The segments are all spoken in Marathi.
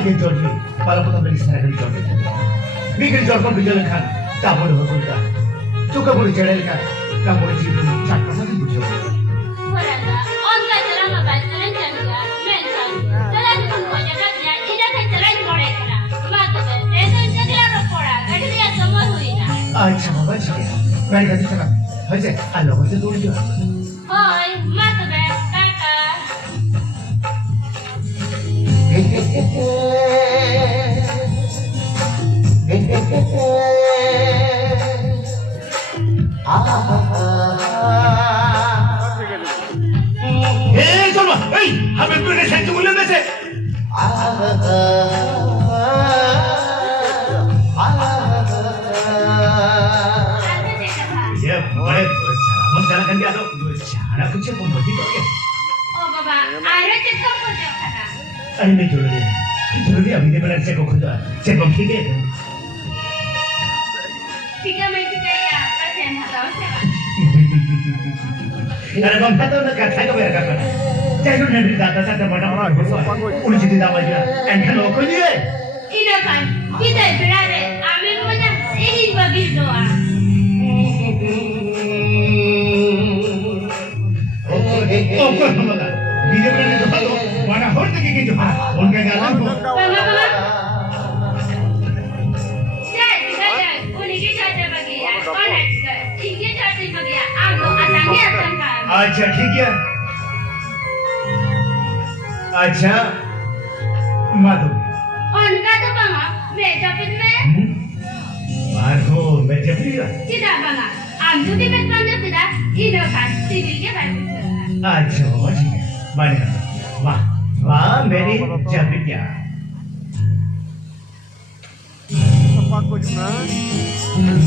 lagi Jordi, malah aku tambah istana dari Jordi. Mikir Jordi berjalan kan, tak boleh berbuka. Juga boleh jalan kan, tak boleh jitu, cakap saja berjalan. Mereka, on ka jalan apa? Jalan jalan, mental. Jalan pun punya katnya, ini kan jalan mereka. Mata ber, itu jalan rapora, kali dia semua huina. अच्छा बाबा जी क्या? गाड़ी गाड़ी चला, हजे, आलो बस दूर जो. Hoi, mata ber, kaka. Coba, hame punya satu bulan deh. Ya, boleh berjalan. Menjalankan dia atau berjalan kecil pun begitu ya. Oh baba, ada cekap pun dia kata. Ini dulu dia, ini benar cekok kuda, cekok tiga. Tiga ya, pasien atau siapa? Ada bang kata nak kata kau berapa kan? Jangan nanti data satu mana orang bersuara. Ulu jadi nama dia, enkan lokal dia. Ini kan, kita berada, amin punya sihir bagi doa. Oh, kau nama kan? Dia berada di Johar, mana orang tu kiki Johar, orang gagal tu. Baba. Saya, unik saja bagi ya, konek. Ini saja bagi ya, aku asangnya tangkap. अच्छा ठीक है अच्छा माधो उनका तो बंगा मैं जपित में माधो मैं जपली tidak bangga am juga bertanya tidak ini kan sibilnya bagus अच्छा ठीक है माने वाह वाह मेरी जपलिया Topagoya juga.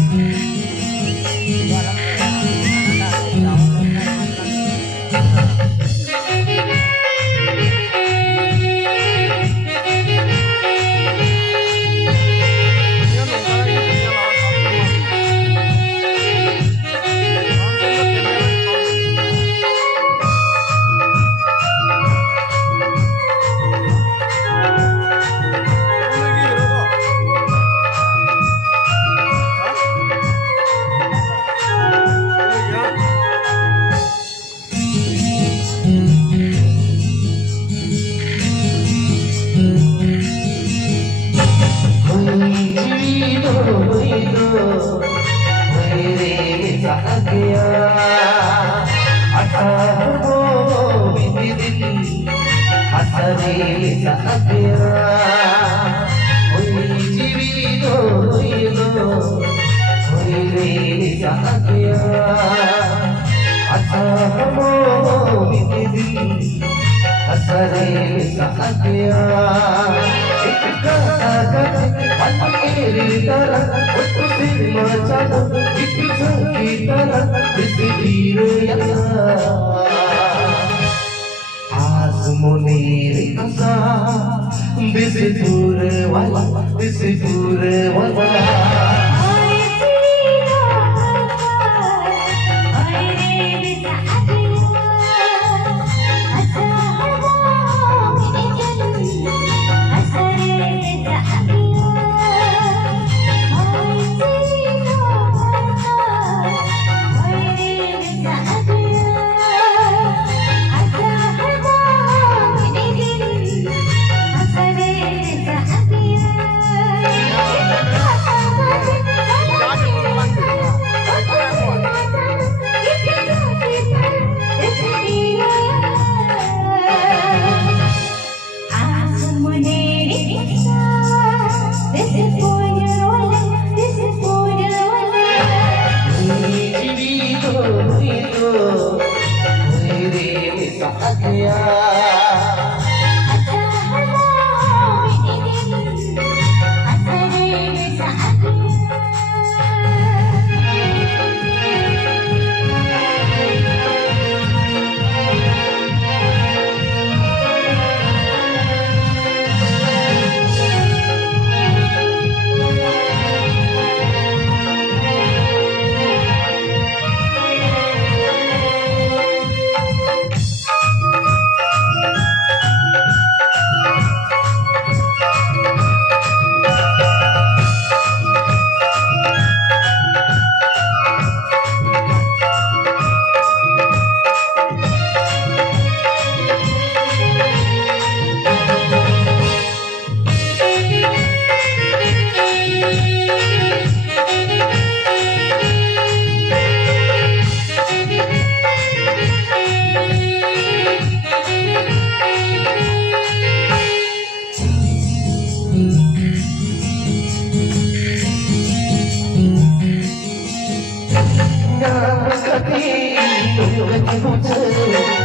तुझे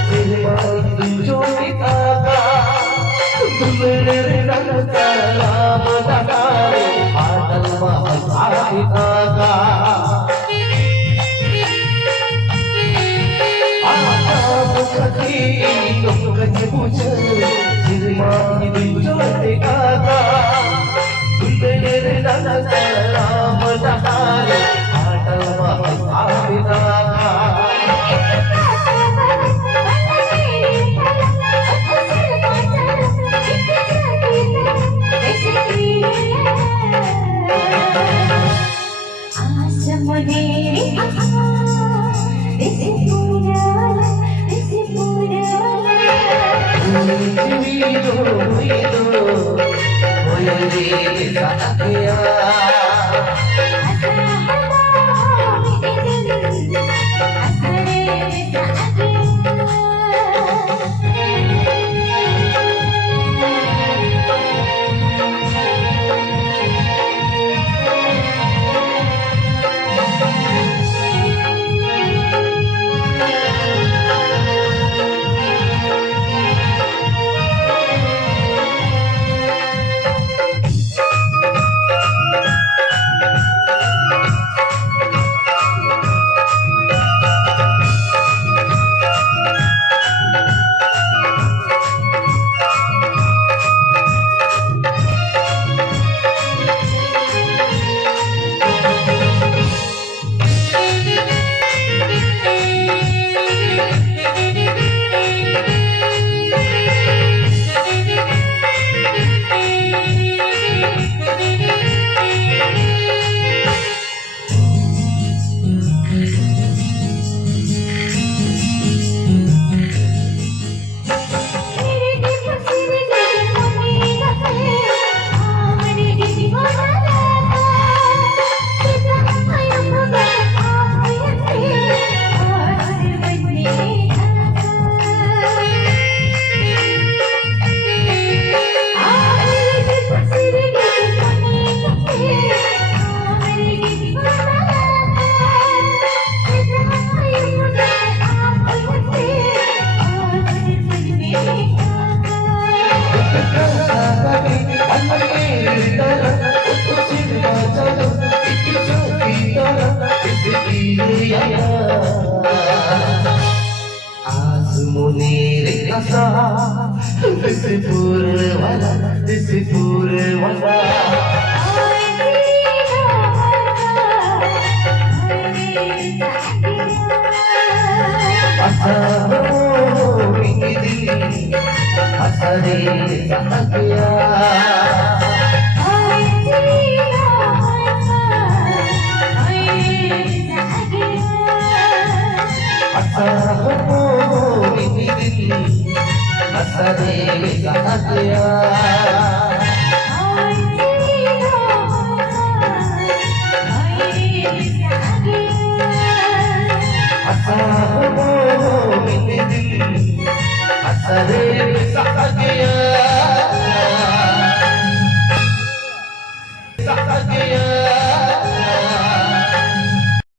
तेरे मन जो पितागा तुमने राम दगारे आदल महासारितागा मुखती लोकच तुझे तेरे मन जो पितागा तुमने राम दगारे आदल महासारितागा Asade,